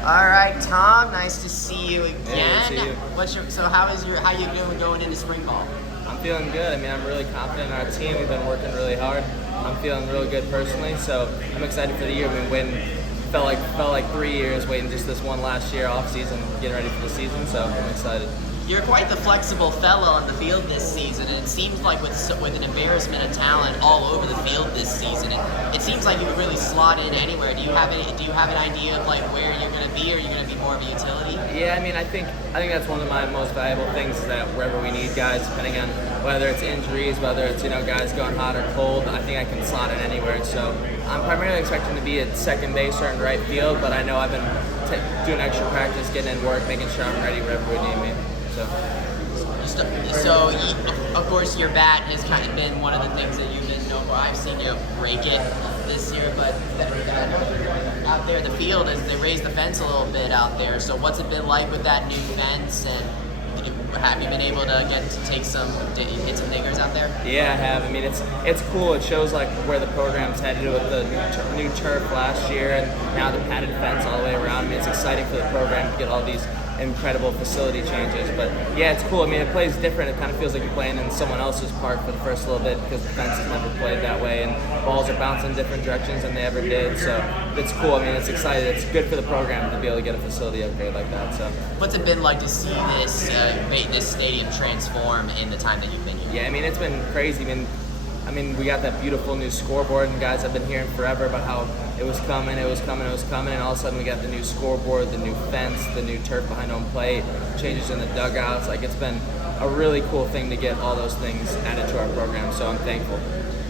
All right, Tom. Nice to see you again. Hey, good to see you. How you doing going into spring ball? I'm feeling good. I mean, I'm really confident in our team. We've been working really hard. I'm feeling really good personally, so I'm excited for the year. We've been waiting, felt like 3 years waiting just this one last year off season, getting ready for the season. So I'm excited. You're quite the flexible fellow on the field this season, and it seems like with an embarrassment of talent all over the field this season, it seems like you could really slot in anywhere. Do you have an idea of like where you're going to be, or are you going to be more of a utility? Yeah, I mean, I think that's one of my most valuable things is that wherever we need guys, depending on whether it's injuries, whether it's guys going hot or cold, I think I can slot in anywhere. So I'm primarily expecting to be at second base or in right field, but I know I've been doing extra practice, getting in work, making sure I'm ready wherever we need me. So of course, your bat has kind of been one of the things that you've been known for. I've seen you break it this year, but out there, the field, they raised the fence a little bit out there. So what's it been like with that new fence, and have you been able to hit some niggers out there? Yeah, I have. I mean, it's cool. It shows like where the program's headed with the new turf last year, and now the padded fence all the way around. I mean, it's exciting for the program to get all these incredible facility changes, but yeah, it's cool. I mean, it plays different. It kind of feels like you're playing in someone else's park for the first little bit because the fence has never played that way, and balls are bouncing different directions than they ever did. So it's cool. I mean, it's exciting. It's good for the program to be able to get a facility upgrade like that. So what's it been like to see this stadium transform in the time that you've been here? Yeah, I mean, it's been crazy. I mean, we got that beautiful new scoreboard, and guys have been hearing forever about how it was coming, and all of a sudden we got the new scoreboard, the new fence, the new turf behind home plate, changes in the dugouts. Like, it's been a really cool thing to get all those things added to our program, so I'm thankful.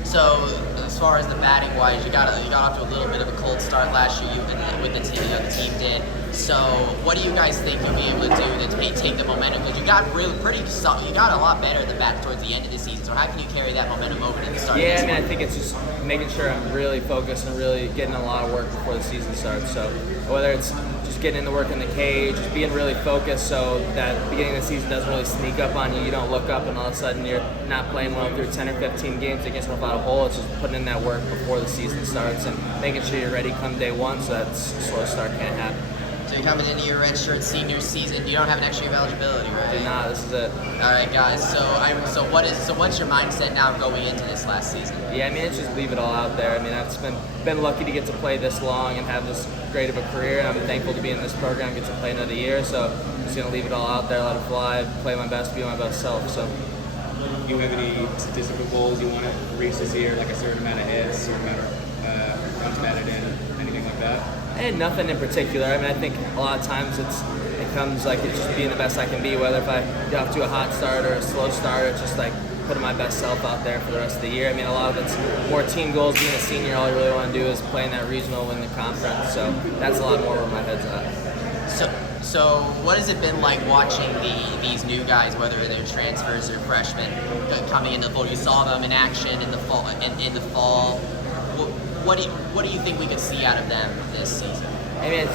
So, as far as the batting wise, you got off to a little bit of a cold start last year. With the team, the team did. So, what do you guys think you'll be able to do to take the momentum? Because you got you got a lot better at the bat towards the end of the season. So, how can you carry that momentum over to the start? Yeah, I mean, I think it's just making sure I'm really focused and really getting a lot of work before the season starts. So, whether it's just getting into work in the cage, just being really focused so that beginning of the season doesn't really sneak up on you. You don't look up and all of a sudden you're not playing well through 10 or 15 games to get yourself out of hole. It's just putting in that work before the season starts and making sure you're ready come day one so that slow start can't happen. So you're coming into your redshirt senior season. You don't have an extra year of eligibility, right? Nah, this is it. All right, guys. So what's your mindset now going into this last season? Yeah, I mean, it's just leave it all out there. I mean, I've been lucky to get to play this long and have this great of a career, and I'm thankful to be in this program, get to play another year. So I'm just gonna leave it all out there, let it fly, play my best, be my best self. So. Do you have any statistical goals you want to reach this year, like a certain amount of hits, a certain amount of runs batted in, anything like that? And nothing in particular. I mean, I think a lot of times it comes like it's just being the best I can be, whether if I get off to a hot start or a slow start, it's just like putting my best self out there for the rest of the year. I mean, a lot of it's more team goals. Being a senior, all you really want to do is play in that regional, win the conference. So that's a lot more where my head's at. So what has it been like watching these new guys, whether they're transfers or freshmen, coming into the fold? You saw them in action in the fall. What do you think we could see out of them this season? I mean,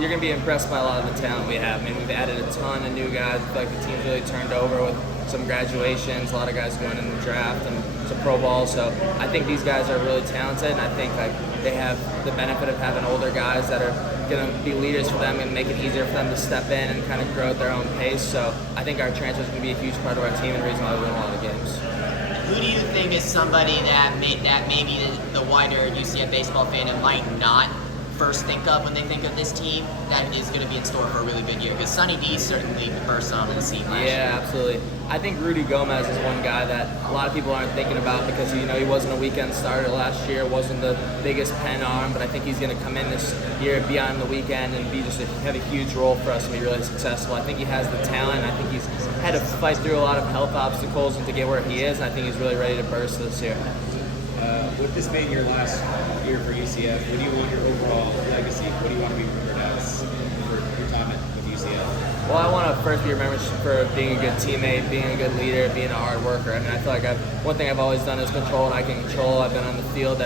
you're going to be impressed by a lot of the talent we have. I mean, we've added a ton of new guys. I feel like the team's really turned over with some graduations, a lot of guys going in the draft and some pro ball. So I think these guys are really talented, and I think they have the benefit of having older guys that are going to be leaders for them and make it easier for them to step in and kind of grow at their own pace. So I think our transfer is going to be a huge part of our team and the reason why we win a lot of games. Who do you think is somebody that maybe the wider UCF baseball fan might not first think of when they think of this team that is going to be in store for a really good year? Because Sonny D certainly burst onto the scene last year. Yeah, absolutely. I think Rudy Gomez is one guy that a lot of people aren't thinking about because he wasn't a weekend starter last year, wasn't the biggest pen arm, but I think he's going to come in this year beyond the weekend and have a huge role for us and be really successful. I think he has the talent. I think he's had to fight through a lot of health obstacles and to get where he is, and I think he's really ready to burst this year. With this being your last year for UCF, what do you want your overall legacy? What do you want to be remembered as for your time with UCF? Well, I want to first be remembered for being a good teammate, being a good leader, being a hard worker. I mean, I feel like one thing I've always done is control what I can control. I've been on the field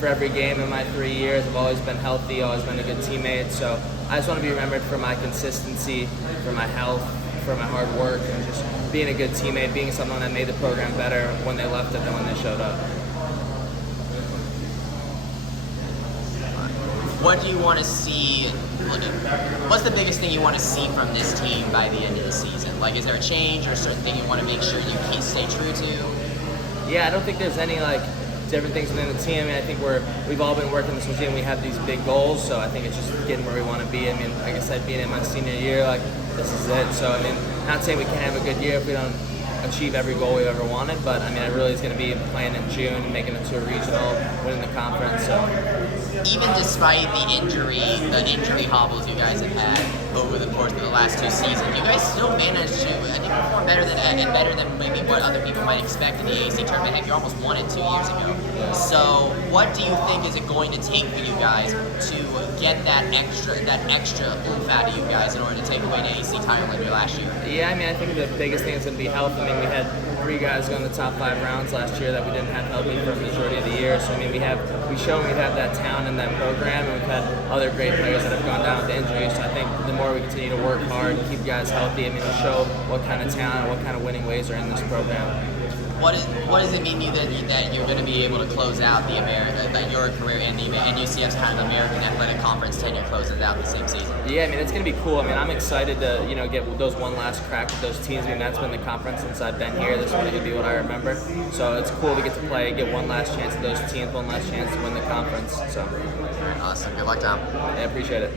for every game in my 3 years. I've always been healthy, always been a good teammate. So I just want to be remembered for my consistency, for my health, for my hard work, and just being a good teammate, being someone that made the program better when they left it than when they showed up. what do you want to see? What's the biggest thing you want to see from this team by the end of the season? Like, is there a change or a certain thing you want to make sure you keep stay true to? Yeah, I don't think there's any like different things within the team. I mean, I think we've all been working this regime. We have these big goals, so I think it's just getting where we want to be. I mean, like I said, being in my senior year, like this is it. So I mean, not saying we can't have a good year if we don't achieve every goal we've ever wanted, but I mean, it really is going to be playing in June and making it to a regional, winning the conference. So even despite the injury hobbles you guys have had over the course of the last 2 seasons, you guys still managed to, I think, perform better than maybe what other people might expect in the AAC tournament. I think you almost won it 2 years ago. So, what do you think is it going to take for you guys to get that extra oomph out of you guys in order to take away the AAC title like your last year? yeah, I mean, I think the biggest thing is going to be health. I mean, we had 3 guys go in the top 5 rounds last year that we didn't have healthy for a majority of the year. So I mean, we've shown we have that talent in that program, and we've had other great players that have gone down with injuries. So I think the more we continue to work hard and keep guys healthy, I mean, it'll show what kind of talent, what kind of winning ways are in this program. What does it mean that you're going to be able to close out that your career and UCF's kind of American Athletic Conference tenure closes out the same season? Yeah, I mean, it's going to be cool. I mean, I'm excited to get those one last crack with those teams. I mean, that's been the conference since I've been here. This is going to be what I remember. So it's cool to get to play, get one last chance at those teams, one last chance to win the conference. So awesome. Good luck, Tom. I appreciate it.